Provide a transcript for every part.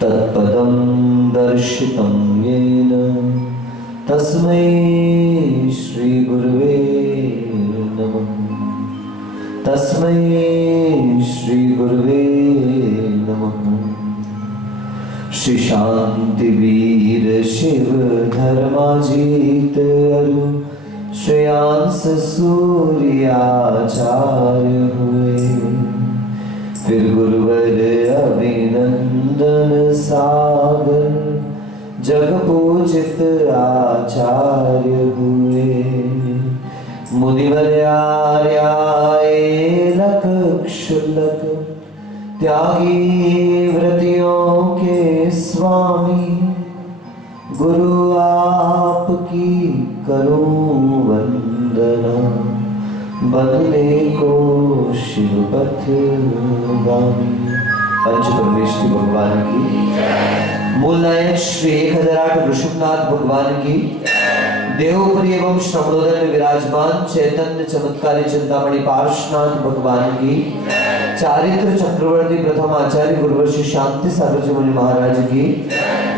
तत्पदं दर्शितं येन तस्मै श्री गुरुवे नमः। तस्मै श्री गुरुवे नमः। श्री शांति वीर शिव धर्माजीत अरु श्रेयांस सूर्याचार्य हुए। फिर गुरुवर अभिनंदन सागर जग पूजित आचार्य हुए। मुनिवर आर्याए लक क्षुलक त्यागी व्रतियों के स्वामी। गुरु आपकी करूं वंदना बनने को शिवपथ गामी। पंच परमेश्वरी भगवान की, मूल नायक श्री 1008 ऋषभनाथ भगवान की, देवप्रिय एवं श्रवणोदय में विराजमान चैतन्य चमत्कारी चिंतामणि पार्श्वनाथ भगवान की, चारित्र चक्रवर्ती प्रथम आचार्य गुरुवर श्री शांति सागर जी मुनि महाराज की,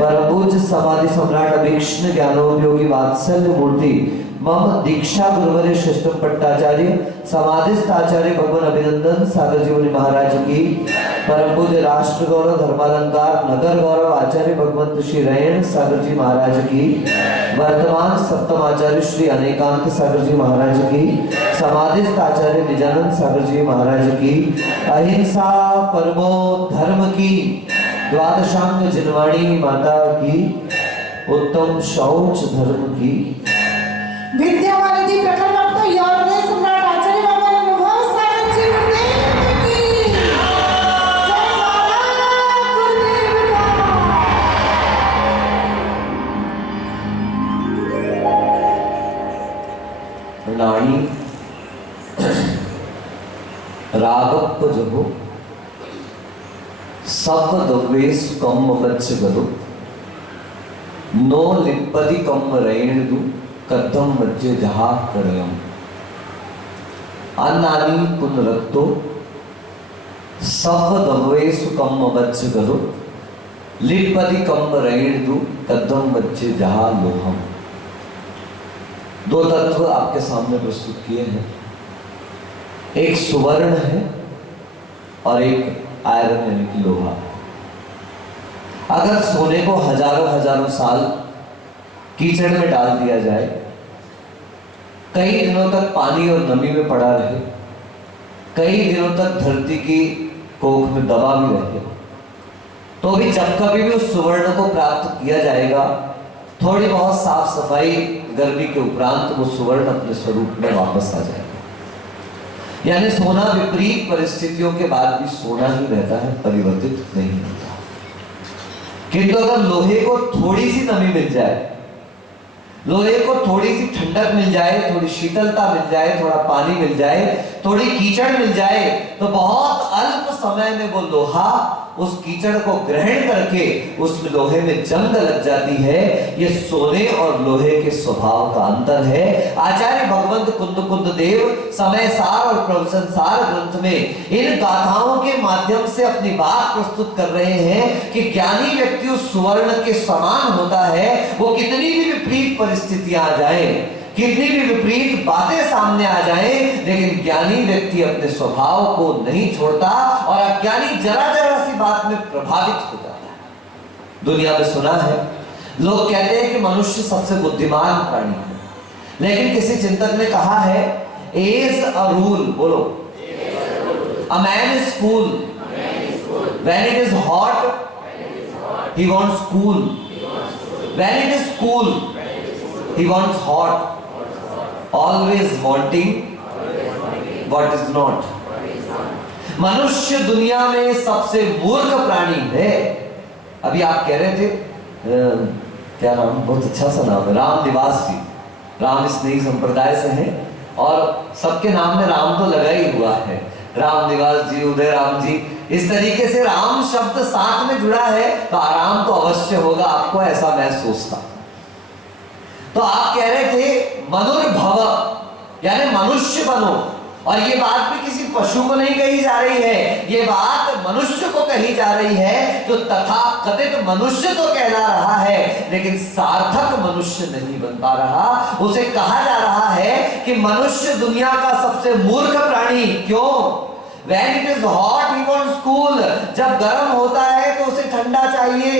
परम पूज्य समाधि सम्राट अभीक्ष्ण ज्ञानोपयोगी वात्सल्य मूर्ति मम दीक्षा गुरुवर श्रेष्ठम पट्टाचार्य समाधिस्थ आचार्य भगवान अभिनंदन सागर जी मुनि महाराज की, परम पूज्य राष्ट्र गौरव धर्मालंकार नगर गौरव आचार्य भगवंत श्री रैण सागर जी महाराज की, वर्तमान सप्तम आचार्य श्री अनेकांत सागर जी महाराज की, समाधिस्थ आचार्य निजानंद सागर जी महाराज की, अहिंसा परमो धर्म की द्वादशांग जिनवाणी माता की, उत्तम शौच धर्म की, विद्यावारिधि प्रखर भक्त यौवने सम्राट आचार्य भगवान अनुभव सागर जी गुरुदेव की जय। माता गुरुदेव नाणी रागप्प जगो सब दवेस कम बच्च गलो नो लिपति कम रेणदु कदम मध्य जहा करयम। अन्नानी पुन रक्तो सब दवेस कम बच्च गलो लिपति कम रेणदु कदम मध्य जहा लोहम। दो तत्व आपके सामने प्रस्तुत किए हैं, एक सुवर्ण है और एक आयरन यानी कि लोहा। अगर सोने को हजारों हजारों साल कीचड़ में डाल दिया जाए, कई दिनों तक पानी और नमी में पड़ा रहे, कई दिनों तक धरती की कोख में दबा भी रहे, तो भी जब कभी भी उस सुवर्ण को प्राप्त किया जाएगा, थोड़ी बहुत साफ सफाई गर्मी के उपरांत वो सुवर्ण अपने स्वरूप में वापस आ जाएगा। यानी सोना विपरीत परिस्थितियों के बाद भी सोना ही रहता है, परिवर्तित नहीं होता। किंतु अगर लोहे को थोड़ी सी नमी मिल जाए, लोहे को थोड़ी सी ठंडक मिल जाए, थोड़ी शीतलता मिल जाए, थोड़ा पानी मिल जाए, थोड़ी कीचड़ मिल जाए, तो बहुत अल्प समय में वो लोहा उस कीचड़ को ग्रहण करके उस लोहे में जंग लग जाती है। ये सोने और लोहे के स्वभाव का अंतर है। आचार्य भगवंत कुंद देव समय सार और प्रवचन सार ग्रंथ में इन गाथाओं के माध्यम से अपनी बात प्रस्तुत कर रहे हैं कि ज्ञानी व्यक्ति उस सुवर्ण के समान होता है। वो कितनी भी विपरीत परिस्थितियां आ जाए, कितनी भी विपरीत बातें सामने आ जाएं, लेकिन ज्ञानी व्यक्ति अपने स्वभाव को नहीं छोड़ता और अज्ञानी जरा जरा सी बात में प्रभावित हो जाता है। दुनिया में सुना है, लोग कहते हैं कि मनुष्य सबसे बुद्धिमान प्राणी है, लेकिन किसी चिंतक ने कहा है एज अ रूल, बोलो a man is cool when it is hot he wants cool, when it is cool he wants hot, always wanting what is not। मनुष्य दुनिया में सबसे मूर्ख प्राणी है। अभी आप कह रहे थे क्या नाम, बहुत अच्छा सा नाम है, राम निवास जी। राम स्नेही संप्रदाय से हैं और सबके नाम में राम तो लगा ही हुआ है। राम निवास जी, उदय राम जी, इस तरीके से राम शब्द साथ में जुड़ा है तो आराम तो अवश्य होगा आपको, ऐसा मैं सोचता। तो आप कह रहे थे मनुर्भव यानी मनुष्य बनो, और ये बात भी किसी पशु को नहीं कही जा रही है, ये बात मनुष्य को कही जा रही है, जो तथाकथित मनुष्य तो कहला रहा है लेकिन सार्थक मनुष्य नहीं बन पा रहा। उसे कहा जा रहा है कि मनुष्य दुनिया का सबसे मूर्ख प्राणी। क्यों? When it is hot he wants cool, जब गर्म होता है तो उसे ठंडा चाहिए।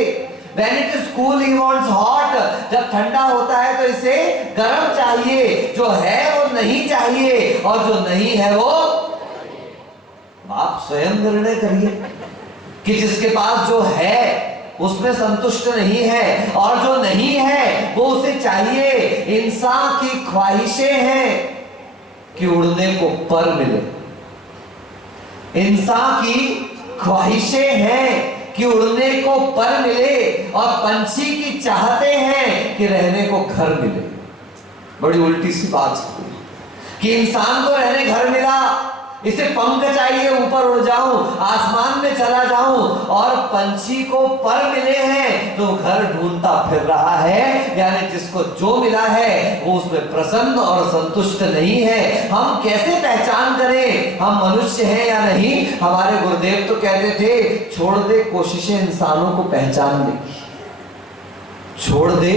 When it is cool he wants hot, जब ठंडा होता है तो इसे गर्म चाहिए। जो है वो नहीं चाहिए और जो नहीं है वो आप स्वयं निर्णय करिए कि जिसके पास जो है उसमें संतुष्ट नहीं है और जो नहीं है वो उसे चाहिए। इंसान की ख्वाहिशें हैं कि उड़ने को पर मिले, इंसान की ख्वाहिशें हैं कि उड़ने को पर मिले, और पंछी की चाहते हैं कि रहने को घर मिले। बड़ी उल्टी सी बात है कि इंसान को रहने घर मिला, इसे पंख चाहिए, ऊपर उड़ जाऊं, आसमान में चला जाऊं, और पंछी को पर मिले हैं तो घर ढूंढता फिर रहा है। यानी जिसको जो मिला है वो उसमें प्रसन्न और संतुष्ट नहीं है। हम कैसे पहचान करें हम मनुष्य हैं या नहीं? हमारे गुरुदेव तो कहते थे, छोड़ दे कोशिशें इंसानों को पहचानने की, छोड़ दे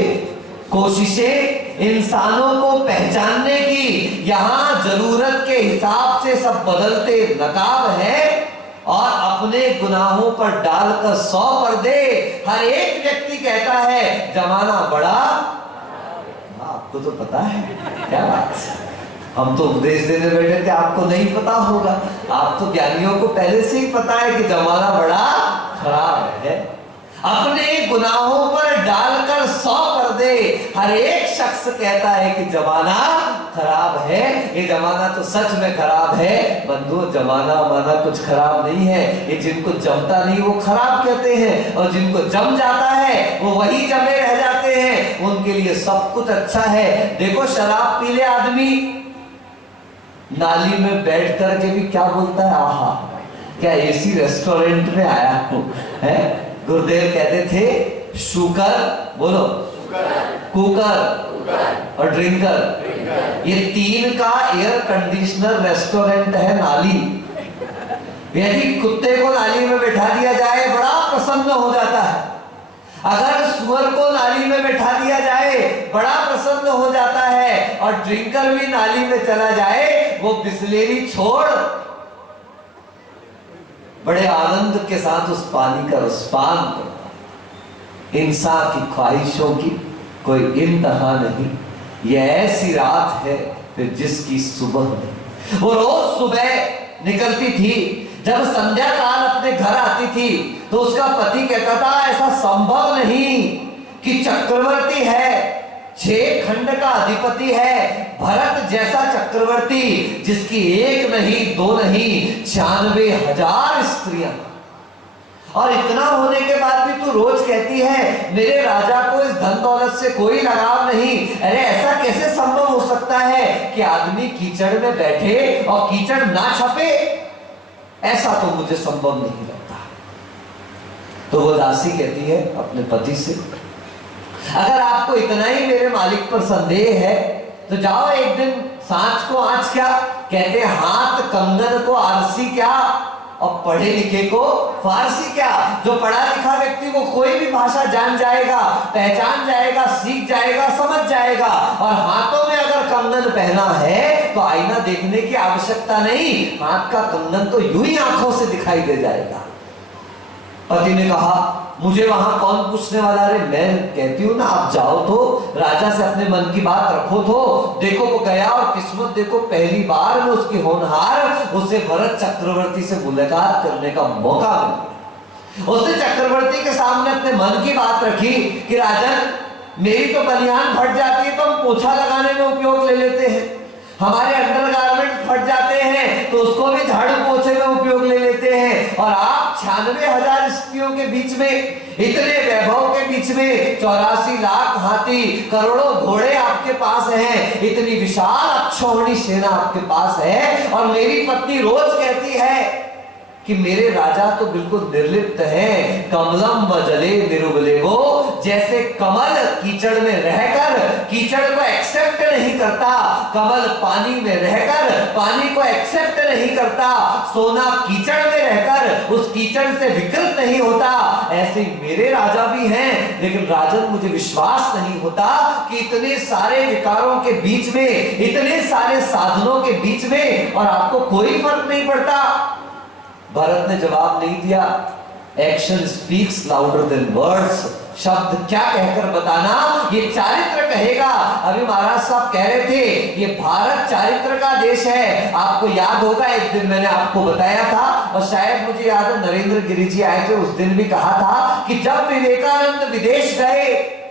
कोशिशें इंसानों को पहचानने की। यहां जरूरत के हिसाब से सब बदलते नकाब है, और अपने गुनाहों पर डालकर 100 पर्दे। हर एक व्यक्ति कहता है जमाना बड़ा, आपको तो पता है क्या बात। हम तो उपदेश देने बैठे थे, आपको नहीं पता होगा। आप तो ज्ञानियों को पहले से ही पता है कि जमाना बड़ा खराब है। अपने गुनाहों पर डालकर 100 पर्दे। हर एक शख्स कहता है कि जमाना खराब है। ये जमाना तो सच में खराब है बंधु। जमाना माना कुछ खराब नहीं है, ये जिनको जमता नहीं वो खराब कहते हैं, और जिनको जम जाता है वो वही जमे रह जाते हैं, उनके लिए सब कुछ अच्छा है। देखो शराब पी ले आदमी, नाली में बैठ करके भी क्या बोलता है, आहा क्या एसी रेस्टोरेंट में आया हूं है। गुरुदेव कहते थे शुकर, बोलो कुकर और ड्रिंकर, ये 3 का एयर कंडीशनर रेस्टोरेंट है नाली। यदि कुत्ते को नाली में बैठा दिया जाए बड़ा प्रसन्न हो जाता है, अगर सुअर को नाली में बैठा दिया जाए बड़ा प्रसन्न हो जाता है, और ड्रिंकर भी नाली में चला जाए वो बिस्लेरी छोड़ बड़े आनंद के साथ उस पानी का रसपान करता। इंसान की ख्वाहिशों की कोई इंतहा नहीं। यह ऐसी रात है फिर जिसकी सुबह नहीं। वो रोज सुबह निकलती थी, जब संध्या काल अपने घर आती थी तो उसका पति कहता था ऐसा संभव नहीं कि चक्रवर्ती है, 6 खंड का अधिपति है, भरत जैसा चक्रवर्ती जिसकी 1 नहीं 2 नहीं 96,000 स्त्रियां, और इतना होने के बाद भी तू रोज कहती है मेरे राजा को इस धन दौलत से कोई लगाव नहीं। अरे ऐसा कैसे संभव हो सकता है कि आदमी कीचड़ में बैठे और कीचड़ ना छपे? ऐसा तो मुझे संभव नहीं लगता। तो वो दासी कहती है अपने पति से, अगर आपको इतना ही मेरे मालिक पर संदेह है तो जाओ एक दिन सांच को आंच क्या, कहते हाथ कंगन को आरसी क्या, और पढ़े लिखे को फारसी क्या। जो पढ़ा लिखा व्यक्ति को कोई भी भाषा जान जाएगा, पहचान जाएगा, सीख जाएगा, समझ जाएगा, और हाथों में अगर कंगन पहना है तो आईना देखने की आवश्यकता नहीं, हाथ का कंगन तो यूं ही आंखों से दिखाई दे जाएगा। पति ने कहा मुझे वहां कौन पूछने वाला है? मैं कहती हूँ ना आप जाओ तो राजा से अपने मन की बात रखो तो। देखो वो गया और किस्मत देखो पहली बार में उसकी होनहार उसे भरत चक्रवर्ती से मुलाकात करने का मौका मिला। उसने चक्रवर्ती के सामने अपने मन की बात रखी कि राजन मेरी तो बनियान फट जाती है तो हम पोछा लगाने में उपयोग ले लेते हैं, हमारे अंडरगारमेंट फट जाते हैं तो उसको भी झाड़ू पोछे में उपयोग ले लेते हैं, और आप 96,000 स्त्रियों के बीच में, इतने वैभव के बीच में, 84 लाख हाथी, करोड़ों घोड़े आपके पास हैं, इतनी विशाल अक्षौहिणी सेना आपके पास है, और मेरी पत्नी रोज कहती है कि मेरे राजा तो बिल्कुल निर्लिप्त हैं, कमलम वजले निरुबलेवो, जैसे कमल कीचड़ में रहकर कीचड़ को एक्सेप्ट नहीं करता, कमल पानी में रहकर पानी को एक्सेप्ट नहीं करता, सोना कीचड़ में रहकर उस कीचड़ से विकृत नहीं होता, ऐसे ही मेरे राजा भी हैं। लेकिन राजन मुझे विश्वास नहीं होता कि इतने सारे विकारों के बीच में, इतने सारे साधनों के बीच में, और आपको कोई फर्क नहीं पड़ता। भरत ने जवाब नहीं दिया। Action speaks louder than words. शब्द क्या कहकर बताना, ये चारित्र कहेगा। अभी महाराज साहब कह रहे थे ये भारत चारित्र का देश है। आपको याद होगा एक दिन मैंने आपको बताया था, और शायद मुझे याद है नरेंद्र गिरी जी आए थे उस दिन भी कहा था कि जब विवेकानंद विदेश गए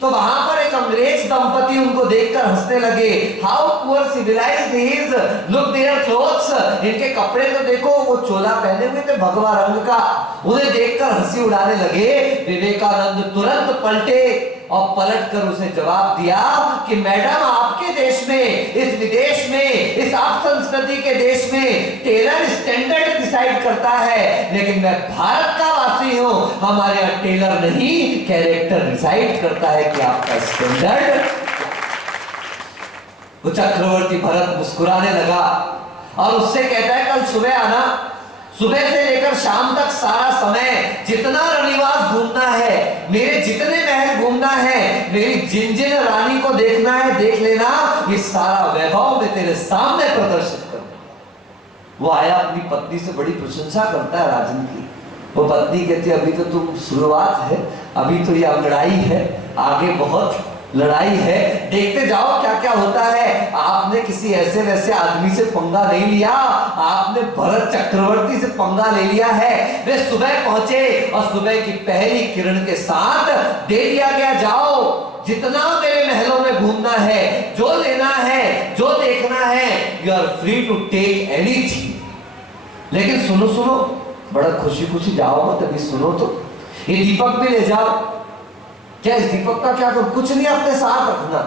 तो वहां पर एक अंग्रेज दंपति उनको देखकर हंसने लगे। How poor civilized he is, look their clothes. इनके कपड़े तो देखो, वो चोला पहने हुए थे भगवा रंग का। उन्हें देखकर हंसी उड़ाने लगे। विवेकानंद तुरंत पलटे और पलटकर उसे जवाब दिया कि मैडम, आपके देश में, इस विदेश में, इस आप संस्कृति के देश में टेलर स्टैंडर्ड डिसाइड करता है, लेकिन मैं भारत का वासी हूं, हमारे यहाँ टेलर नहीं कैरेक्टर डिसाइड करता है कि आपका स्टैंडर्ड। वो चक्रवर्ती भरत मुस्कुराने लगा और उससे कहता है कल सुबह आना, सुबह से लेकर शाम तक सारा समय जितना रनिवास घूमना है, मेरे जितने महल घूमना है, मेरी जिन जिन रानी को देखना है देख लेना, ये सारा वैभव मैं तेरे सामने प्रदर्शित करूंगा। वो आया, अपनी पत्नी से बड़ी प्रशंसा करता है राजन की। वो पत्नी कहती है अभी तो तुम शुरुआत है, अभी तो ये अंगड़ाई है, आगे बहुत लड़ाई है, देखते जाओ क्या क्या होता है। आपने किसी ऐसे वैसे आदमी से पंगा नहीं लिया, आपने भरत चक्रवर्ती से पंगा ले लिया है। वे सुबह पहुंचे और सुबह की पहली किरण के साथ दे दिया गया, जाओ जितना मेरे महलों में घूमना है, जो लेना है, जो देखना है, you are free to take anything. लेकिन सुनो सुनो, बड़ा खुशी खुशी जाओ मत, अभी सुनो तो, ये दीपक भी ले जाओ। क्या इस दीपक का क्या करो? कुछ नहीं, अपने साथ रखना,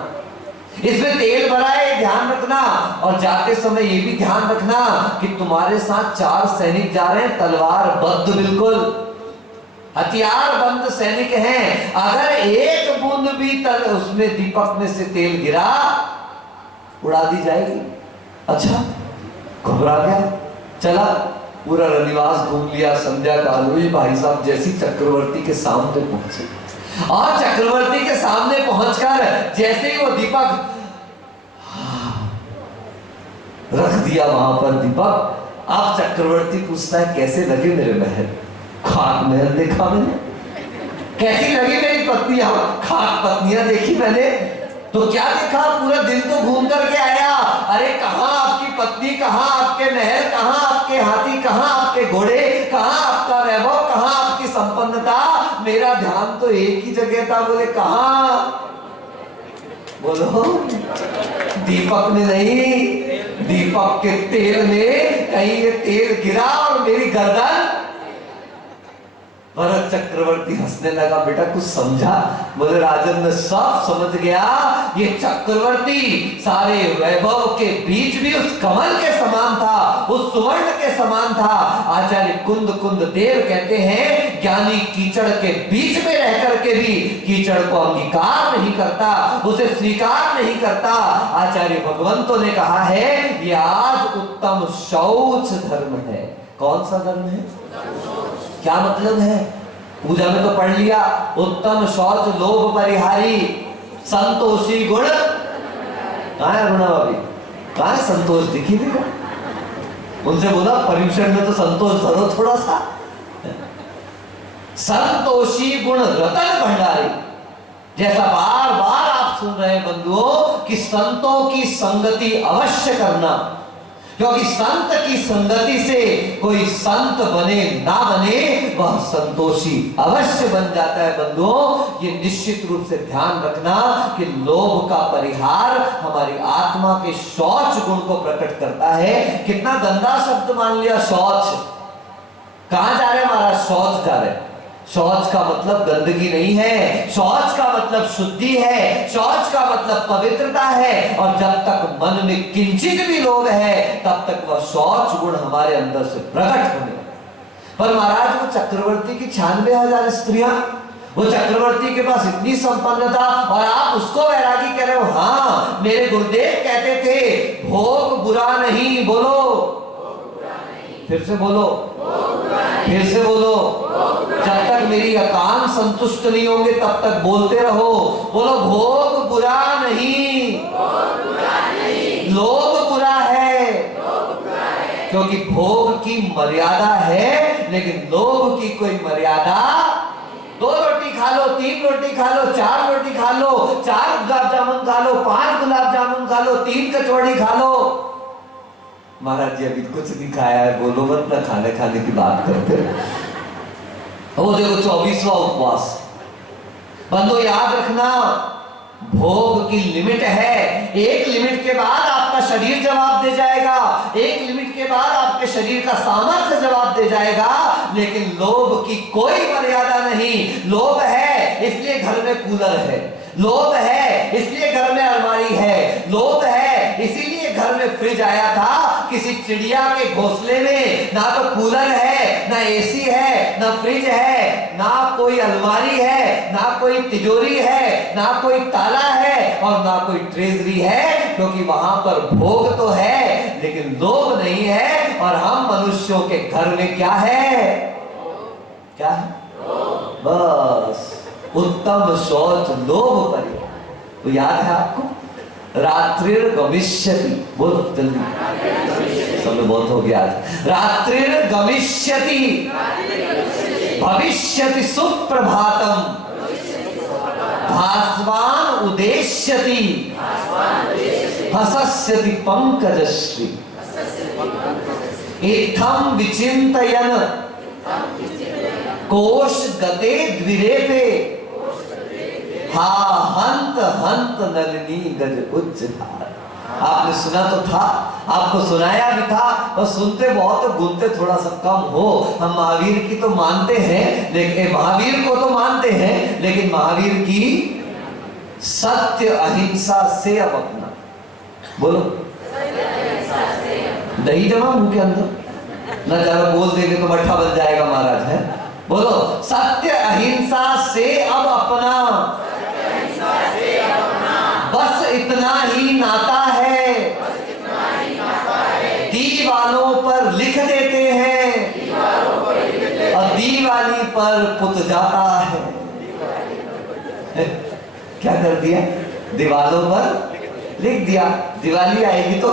इसमें तेल भरा है, ध्यान रखना। और जाते समय ये भी ध्यान रखना कि तुम्हारे साथ 4 सैनिक जा रहे हैं, तलवार बद्ध, बिल्कुल हथियार बंद सैनिक हैं। अगर एक बूंद भी उसमें दीपक में से तेल गिरा, उड़ा दी जाएगी। अच्छा, घबरा गया, चला पूरा रनिवास घूम लिया। संध्या काल हुई, भाई साहब जैसी चक्रवर्ती के सामने पहुंचे, और चक्रवर्ती के सामने पहुंचकर जैसे ही वो दीपक रख दिया वहां पर दीपक, अब चक्रवर्ती पूछता है कैसे लगे मेरे महल? खाक महल देखा मैंने, कैसी लगी मेरी पत्नियां? खाक पत्नियां देखी मैंने। तो क्या देखा? पूरा दिन तो घूम करके आया। अरे कहां आपकी पत्नी, कहां आपके महल, कहां आपके हाथी, कहां आपके घोड़े, कहां आपका वैभव, कहां आपकी संपन्नता? मेरा ध्यान तो एक ही जगह था। बोले कहां? बोलो, दीपक में नहीं, दीपक के तेल में कहीं ये तेल गिरा और मेरी गर्दन। भरत चक्रवर्ती हंसने लगा, बेटा कुछ समझा? बोले राजन मैं सब समझ गया, ये चक्रवर्ती सारे वैभव के बीच भी उस कमल के समान था, उस सुवर्ण के समान था। आचार्य कुंद कुंद देव कहते हैं ज्ञानी कीचड़ के बीच में रह करके भी कीचड़ को अंगीकार नहीं करता, उसे स्वीकार नहीं करता। आचार्य भगवंतों ने कहा है ये आज उत्तम शौच धर्म है। कौन सा धर्म है? क्या मतलब है? पूजा में तो पढ़ लिया, उत्तम शौच लोभ परिहारी संतोषी गुण। कहां है अरुणा भाभी? कहां है संतोष? दिखी नहीं। उनसे बोला पर्यूषण में तो संतोष धरो थोड़ा सा। संतोषी गुण रतन भंडारी, जैसा बार बार आप सुन रहे हैं बंधुओं कि संतों की संगति अवश्य करना, क्योंकि संत की संगति से कोई संत बने ना बने वह संतोषी अवश्य बन जाता है। बंधुओं ये निश्चित रूप से ध्यान रखना कि लोभ का परिहार हमारी आत्मा के शौच गुण को प्रकट करता है। कितना गंदा शब्द मान लिया शौच। कहां जा रहे महाराज? शौच जा रहे। शौच का मतलब गंदगी नहीं है, शौच का मतलब शुद्धि है, शौच का मतलब पवित्रता है। और जब तक मन में किंचित भी लोभ है तब तक वह शौच गुण हमारे अंदर से प्रकट होने। पर महाराज वो चक्रवर्ती की 96,000 स्त्रियां, वो चक्रवर्ती के पास इतनी संपन्नता और आप उसको वैरागी कह रहे हो। हाँ, मेरे गुरुदेव कहते थे भोग बुरा नहीं। बोलो, फिर से बोलो, फिर से बोलो। जब तक मेरी कान संतुष्ट नहीं होंगे तब तक बोलते रहो। बोलो, भोग बुरा नहीं, लोभ बुरा है। क्योंकि भोग की मर्यादा है, लेकिन लोभ की कोई मर्यादा। 2 रोटी खा लो, 3 रोटी खा लो, 4 रोटी खा लो, 4 गुलाब जामुन खा लो, 5 गुलाब जामुन खा लो, 3 कचौड़ी खा लो। महाराज जी अभी कुछ नहीं खाया है, बोलो मत ना, खाने की बात करते। वो देखो 24वां उपवास। बंदो याद रखना, भोग की लिमिट है। एक लिमिट के बाद आपका शरीर जवाब दे जाएगा, एक लिमिट के बाद आपके शरीर का सामर्थ्य जवाब दे जाएगा, लेकिन लोभ की कोई मर्यादा नहीं। लोभ है इसलिए घर में कूलर है, लोभ है इसलिए घर में अलमारी है, लोभ है इसीलिए घर में फ्रिज आया था। किसी चिड़िया के घोंसले में ना तो कूलर है, ना एसी है, ना फ्रिज है, ना कोई अलमारी है, ना कोई तिजोरी है, ना कोई ताला है और ना कोई ट्रेजरी है, क्योंकि वहां पर भोग तो है लेकिन लोभ नहीं है। और हम मनुष्यों के घर में क्या है? क्या है? बस उत्तम शौच लोभ परि। तो याद है आपको, रात्रिर गमिष्यति। बोलो जल्दी, सब बहुत हो गया आज। रात्रिर गमिष्यति भविष्यति सुप्रभातम भास्वान उदेश्यति हसस्यति पंकजश्री एथम विचिन्तयन् कोश गते द्विरेपे हा हंत हंत नलिनी गज उज्जहार। आपने सुना तो था, आपको सुनाया भी था, बस सुनते बहुत गुनते थोड़ा सा कम हो। हम महावीर की तो मानते हैं, लेकिन महावीर को तो मानते हैं, लेकिन महावीर की सत्य अहिंसा से अब अपना। बोलो, दही जमा मुंह के अंदर ना, ज्यादा बोल देंगे तो मट्ठा बन जाएगा महाराज है। बोलो, सत्य अहिंसा से अब अपना, बस इतना ही नाता है, दीवालों पर लिख देते हैं और दीवाली पर पुत जाता है। क्या कर दिया? दीवालों पर लिख दिया, दिवाली आएगी तो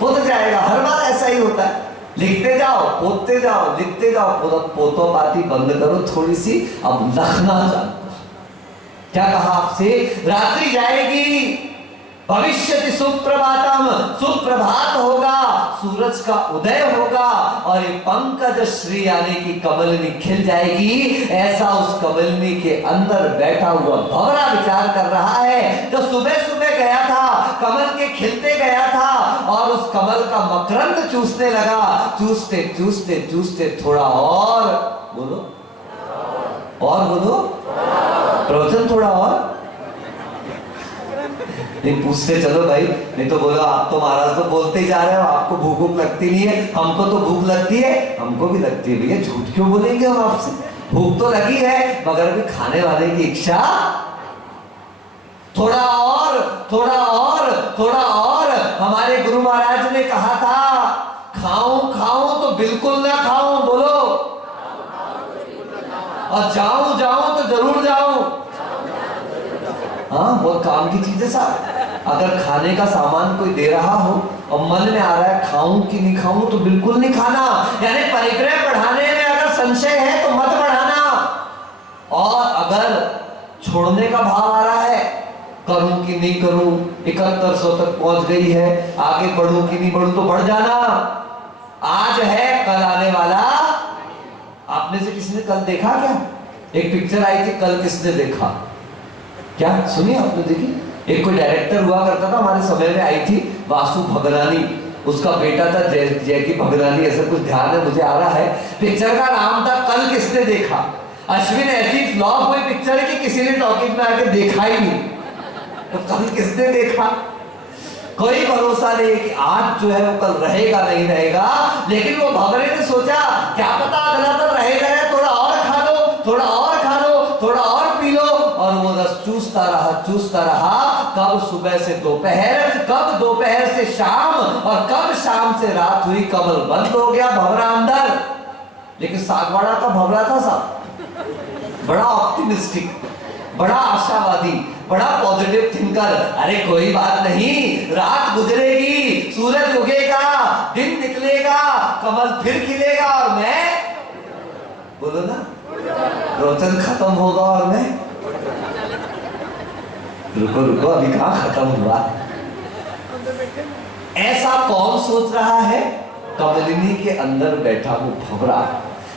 पुत जाएगा। हर बार ऐसा ही होता है, लिखते जाओ पोतते जाओ, लिखते जाओ। पोतो पाती बंद करो थोड़ी सी, अब लखना जाओ। क्या कहा आपसे? रात्रि जाएगी, भविष्यति सुप्रभातम, सुप्रभात होगा, सूरज का उदय होगा और ये पंकज श्री यानी कि कमलनी खिल जाएगी। ऐसा उस कमलनी के अंदर बैठा हुआ भंवरा विचार कर रहा है। जो सुबह सुबह गया था, कमल के खिलते गया था और उस कमल का मकरंद चूसने लगा। चूसते चूसते चूसते थोड़ा और बोलो, और बोलो, प्रवचन थोड़ा और नहीं पूछते चलो भाई, नहीं तो बोलो आप तो महाराज तो बोलते ही जा रहे हो, आपको भूख भूख लगती नहीं है। हमको तो भूख लगती है, हमको भी लगती है भैया, झूठ क्यों बोलेंगे हम आपसे? भूख तो लगी है, मगर भी खाने वाले की इच्छा थोड़ा और, थोड़ा और, थोड़ा और। हमारे गुरु महाराज ने कहा था, खाऊं खाऊं तो बिल्कुल ना खाऊं। बोलो, और जाऊं जाऊं तो जरूर जाऊं। हाँ, बहुत काम की चीज है साहब। अगर खाने का सामान कोई दे रहा हो और मन में आ रहा है खाऊं कि नहीं खाऊं, तो बिल्कुल नहीं खाना। यानी परिग्रह बढ़ाने में अगर संशय है तो मत बढ़ाना। और अगर छोड़ने का भाव आ रहा है, करूं कि नहीं करूं, 7100 तक पहुंच गई है, आगे बढ़ूं कि नहीं बढ़ूं, तो बढ़ जाना। आज है, कल आने वाला। आपने से किसी ने कल देखा क्या? एक पिक्चर आई थी, कल किसने देखा? क्या सुनिए आपने? देखी? एक कोई डायरेक्टर हुआ करता था, हमारे समय में आई थी, वासु भगनानी, उसका बेटा था जैकी भगनानी, ऐसा कुछ ध्यान है मुझे आ रहा है। पिक्चर का नाम था कल किसने देखा। अश्विन ऐसी फ्लॉप हुई पिक्चर है कि किसी ने टॉकीज में आके देखा ही नहीं। तो कल किसने देखा? कोई भरोसा नहीं कि आज जो है वो कल रहेगा नहीं रहेगा। लेकिन वो भंवरे ने सोचा क्या पता अगला कल रहेगा, थोड़ा और खा लो, थोड़ा और खा लो, थोड़ा थोड़ा और पी लो, और वो रस चूसता रहा। कब सुबह से दोपहर, कब दोपहर से शाम, और कब शाम से रात हुई, कमल बंद हो गया, भंवरा अंदर। लेकिन सागवाड़ा का भंवरा था साहब, बड़ा ऑप्टिमिस्टिक, बड़ा आशावादी, बड़ा पॉजिटिव थिंकर। अरे कोई बात नहीं, रात गुजरेगी, सूरज उगेगा, दिन निकलेगा, कमल फिर खिलेगा, और मैं, बोलो ना, प्रवचन खत्म होगा और मैं, रुको अभी कहां खत्म हुआ। ऐसा कौन सोच रहा है? कमलिनी के अंदर बैठा हूं भंवरा,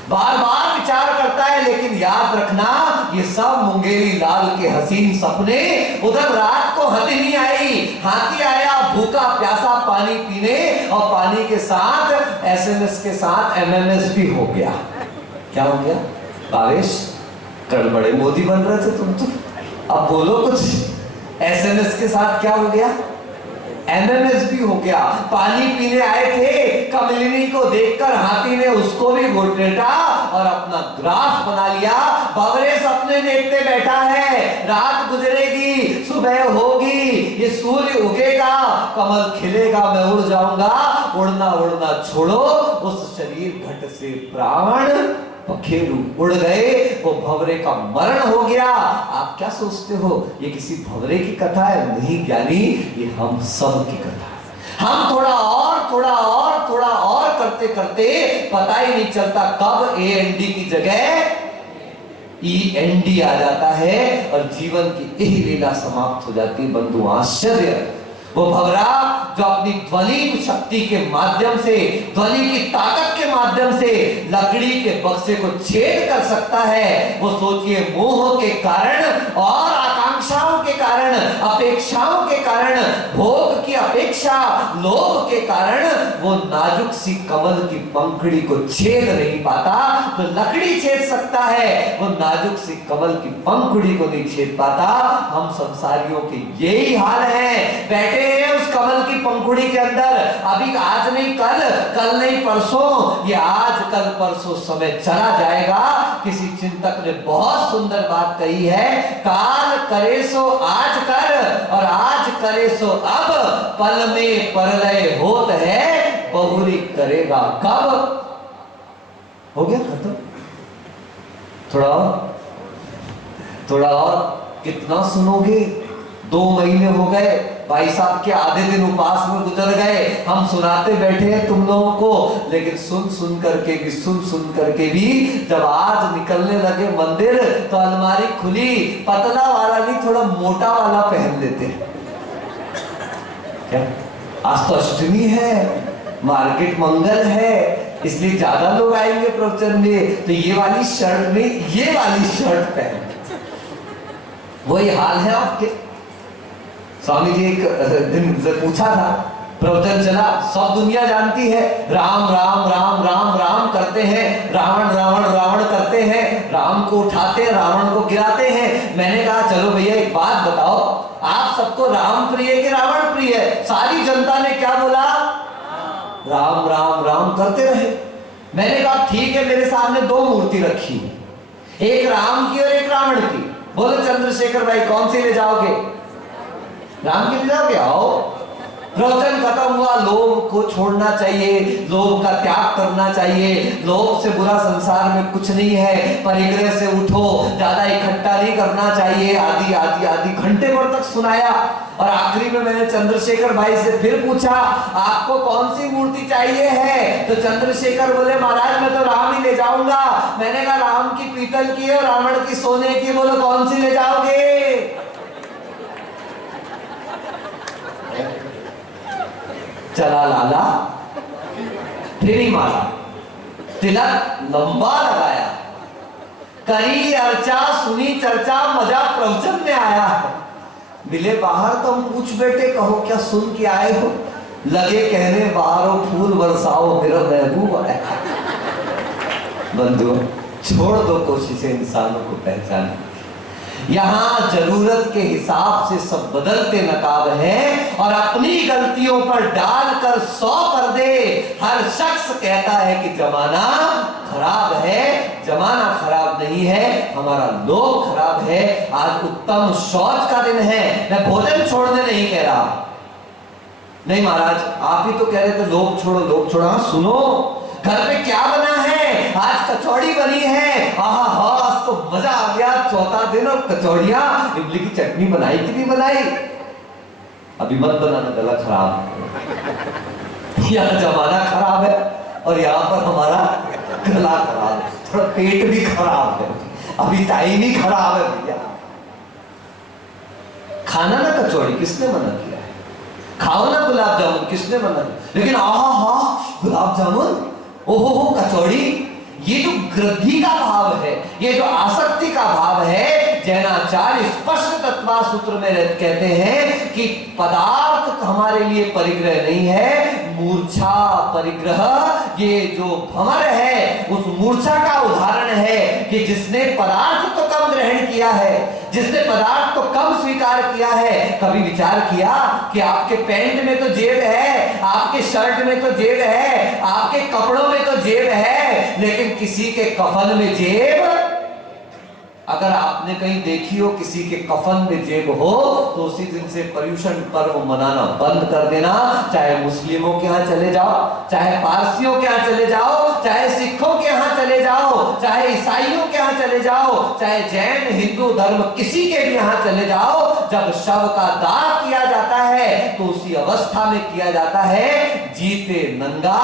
बार बार विचार करता है। लेकिन याद रखना, ये सब मुंगेरी लाल के हसीन सपने। उधर रात को हथिनी आई, हाथी आया भूखा प्यासा पानी पीने, और पानी के साथ एसएमएस के साथ एमएमएस भी हो गया। क्या हो गया? भावेश, कल बड़े मोदी बन रहे थे तुम तो, अब बोलो कुछ। एसएमएस के साथ क्या हो गया? एमएमएस भी हो गया। पानी पीने आए थे, कमलिनी को देखकर हाथी ने उसको भी घोटेटा और अपना ग्राफ बना लिया। भंवरे सपने देखते बैठा है, रात गुजरेगी, सुबह होगी, ये सूर्य उगेगा, कमल खिलेगा, मैं उड़ जाऊंगा। उड़ना छोड़ो, उस शरीर घट से प्राण पखेरु उड़ गए, वो भंवरे का मरण हो गया। आप क्या सोचते हो ये किसी भंवरे की कथा है? नहीं ज्ञानी, ये हम सब की कथा है। हम थोड़ा और करते करते पता ही नहीं चलता कब AND की जगह END आ जाता है और जीवन की यही लीला समाप्त हो जाती है। बंधु आश्चर्य, वो भंवरा जो अपनी ध्वनि शक्ति के माध्यम से, ध्वनि की ताकत के माध्यम से लकड़ी के बक्से को छेद कर सकता है, वो सोचिए मोह के कारण और आकांक्षाओं के कारण, अपेक्षाओं के कारण, भोग की अपेक्षा, लोभ के कारण वो नाजुक सी कमल की पंखुड़ी को छेद नहीं पाता। तो लकड़ी छेद सकता है, वो नाजुक सी कमल की पंखुड़ी को नहीं छेद पाता। हम संसारियों के यही हाल है, बैठे हैं उस कमल की पंखुड़ी के अंदर। अभी आज नहीं कल, कल नहीं परसों, ये आज कल परसों समय चला जाएगा। किसी चिंतक ने बहुत सुंदर बात कही है, काल करे सो आज कर और आज करे सो अब, पल में परलय होत है, बहुरी करेगा कब। हो गया खत्म। थोड़ा और कितना सुनोगे? 2 महीने हो गए, भाई साहब के आधे दिन उपास में गुजर गए, हम सुनाते बैठे हैं तुम लोगों को। लेकिन सुन करके भी जब आज निकलने लगे मंदिर, तो अलमारी खुली, पतला वाला नहीं, थोड़ा मोटा वाला पहन लेते हैं। क्या आज तो अष्टमी है, मार्केट मंगल है, इसलिए ज्यादा लोग आएंगे प्रवचन में, तो ये वाली शर्ट में ये वाली शर्ट पहन। वही हाल है आपके। स्वामी जी एक दिन पूछा था, प्रवचन चला, सब दुनिया जानती है, राम राम राम राम राम करते हैं, रावण रावण रावण करते हैं, राम को उठाते हैं, रावण को गिराते हैं। मैंने कहा चलो भैया एक बात बताओ, आप सबको राम प्रिय कि रावण प्रिय? सारी जनता ने क्या बोला? राम राम राम करते रहे। मैंने कहा ठीक है, मेरे सामने 2 मूर्ति रखी, एक राम की और एक रावण की, बोलो चंद्रशेखर भाई कौन सी ले जाओगे? राम की ले जाओगे? आओ। प्रवचन खत्म हुआ, लोभ को छोड़ना चाहिए, लोभ का त्याग करना चाहिए, लोभ से बुरा संसार में कुछ नहीं है, परिग्रह से उठो, ज्यादा इकट्ठा नहीं करना चाहिए, आदि आदि आदि घंटे भर तक सुनाया। और आखिरी में मैंने चंद्रशेखर भाई से फिर पूछा, आपको कौन सी मूर्ति चाहिए है? तो चंद्रशेखर बोले महाराज मैं तो राम ही ले जाऊंगा। मैंने कहा राम की पीतल की और रावण की सोने की, बोलो कौन सी ले जाओगे? चला लाला फिर ही मारा, तिलक लंबा लगाया, करी अर्चा, सुनी चर्चा, मजा प्रवचन में आया। मिले बाहर तो हम पूछ बैठे, कहो क्या सुन के आए हो? लगे कहने बाहरों फूल बरसाओ, मेरा महबूब आया। बंधुओं छोड़ दो कोशिशें इंसानों को पहचानने। यहाँ जरूरत के हिसाब से सब बदलते नकाब हैं और अपनी गलतियों पर डालकर 100 पर्दे। हर शख्स कहता है कि जमाना खराब है, जमाना खराब नहीं है, हमारा लोभ खराब है। आज उत्तम शौच का दिन है। मैं भोजन छोड़ने नहीं कह रहा, नहीं महाराज आप ही तो कह रहे थे लोभ छोड़ो लोभ छोड़ो। हाँ सुनो, घर पे क्या बना है? आज कचौड़ी बनी है। आहा आज तो मजा आ गया, चौथा दिन और कचौड़ियां, इमली की चटनी बनाई कि नहीं बनाई? अभी मत बनाना, गला खराब। यहाँ जमाना खराब है और यहाँ पर हमारा गला खराब है, थोड़ा पेट भी खराब है, अभी टाइम ही खराब है भैया। खाना ना कचौड़ी, किसने मना किया है? खाओ ना गुलाब जामुन, किसने मना किया? लेकिन आहा गुलाब जामुन, ओहो कचौड़ी, ये जो ग्रद्धि का भाव है, ये जो आसक्ति का भाव है, जैनाचार्य स्पष्ट तत्वा सूत्र में कहते हैं कि पदार्थ हमारे लिए परिग्रह नहीं है, मूर्छा परिग्रह। ये जो भंवर है उस मूर्छा का उदाहरण है कि जिसने पदार्थ तो कम ग्रहण किया है, जिसने पदार्थ तो कम स्वीकार किया है। कभी विचार किया कि आपके पैंट में तो जेब है, आपके शर्ट में तो जेब है, आपके कपड़ों में तो जेब है, लेकिन किसी के कफन में जेब? अगर आपने कहीं देखी हो किसी के कफन में जेब हो तो उसी दिन से पर्यूषण पर्व मनाना बंद कर देना। चाहे मुस्लिमों के यहाँ चले जाओ, चाहे पारसियों के यहाँ चले जाओ, चाहे सिखों के यहाँ चले जाओ, चाहे ईसाइयों के यहाँ चले जाओ, चाहे जैन हिंदू धर्म किसी के भी यहाँ चले जाओ, जब शव का दाह किया जाता है तो उसी अवस्था में किया जाता है, जीते नंगा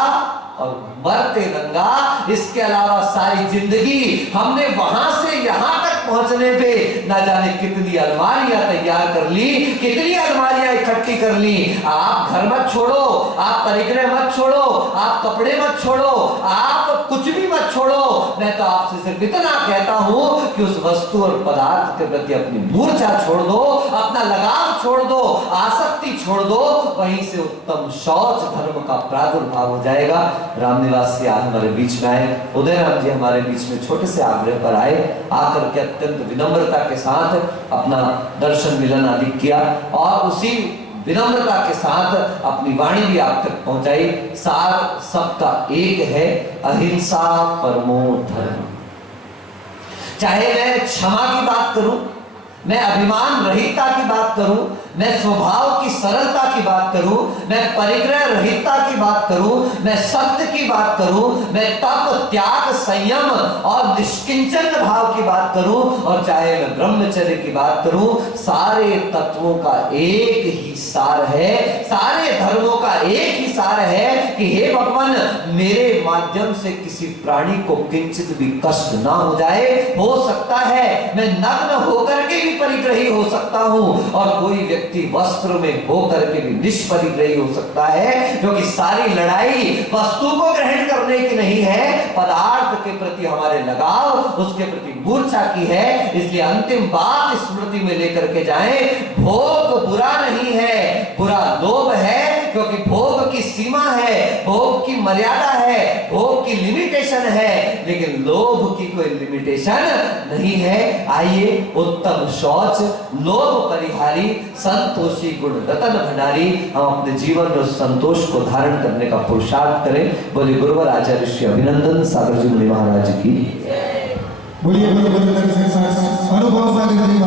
और मरते नंगा। इसके अलावा सारी जिंदगी हमने वहां से यहां तक पहुंचने पे ना जाने कितनी अलमारियां तैयार कर ली, कितनी अलमारियां इकट्ठी कर ली। आप घर मत छोड़ो, आप परिग्रह मत छोड़ो, आप कपड़े मत छोड़ो, आप कुछ भी मत छोड़ो। मैं तो आपसे सिर्फ इतना कहता हूं कि उस वस्तु और पदार्थ के प्रति अपनी मूर्छा छोड़ दो, अपना लगाव छोड़ दो, आसक्ति छोड़ दो, वहीं से उत्तम शौच धर्म का प्रादुर्भाव हो जाएगा। रामनिवास से आज हमारे बीच में आए, उदयराम जी हमारे बीच में छोटे से आग्रह पर आए, आकर के अत्यंत विनम्रता के साथ अपना दर्शन मिलन आदि किया और उसी विनम्रता के साथ अपनी वाणी भी आप तक पहुंचाई। सार सबका एक है, अहिंसा परमो धर्म। चाहे मैं क्षमा की बात करूं, मैं अभिमान रहितता की बात करूं, मैं स्वभाव की सरलता की बात करूं, मैं परिग्रह रहितता की बात करूं, मैं सत्य की बात करूं, मैं तप त्याग संयम और निष्किंचन भाव की बात करूं, और चाहे मैं ब्रह्मचर्य की बात करूं, सारे तत्वों का एक ही सार है, सारे धर्मों का एक ही सार है कि हे भगवान मेरे माध्यम से किसी प्राणी को किंचित भी कष्ट ना हो जाए। हो सकता है मैं नग्न होकर के भी परिग्रही हो सकता हूं और कोई व्यक्ति वस्त्र में होकर के भी निष्परिग्रही हो सकता है, क्योंकि सारी लड़ाई वस्तु को ग्रहण करने की नहीं है, पदार्थ के प्रति हमारे लगाव, उसके प्रति मूर्छा की है। इसलिए अंतिम बात स्मृति में लेकर के जाएं, भोग बुरा नहीं है, बुरा लोभ है, क्योंकि भोग की सीमा है, भोग की मर्यादा है, भोग की लिमिटेशन है, लेकिन लोभ की कोई लिमिटेशन नहीं है। आइए उत्तम शौच, लोभ परिहारी, संतोषी गुण रतन भंडारी, हम अपने जीवन में उस संतोष को धारण करने का पुरुषार्थ करें। बोले गुरुवर आचार्य श्री अभिनंदन सागर जी मुनि महाराज की। बोलिए अनुभव सागर जी।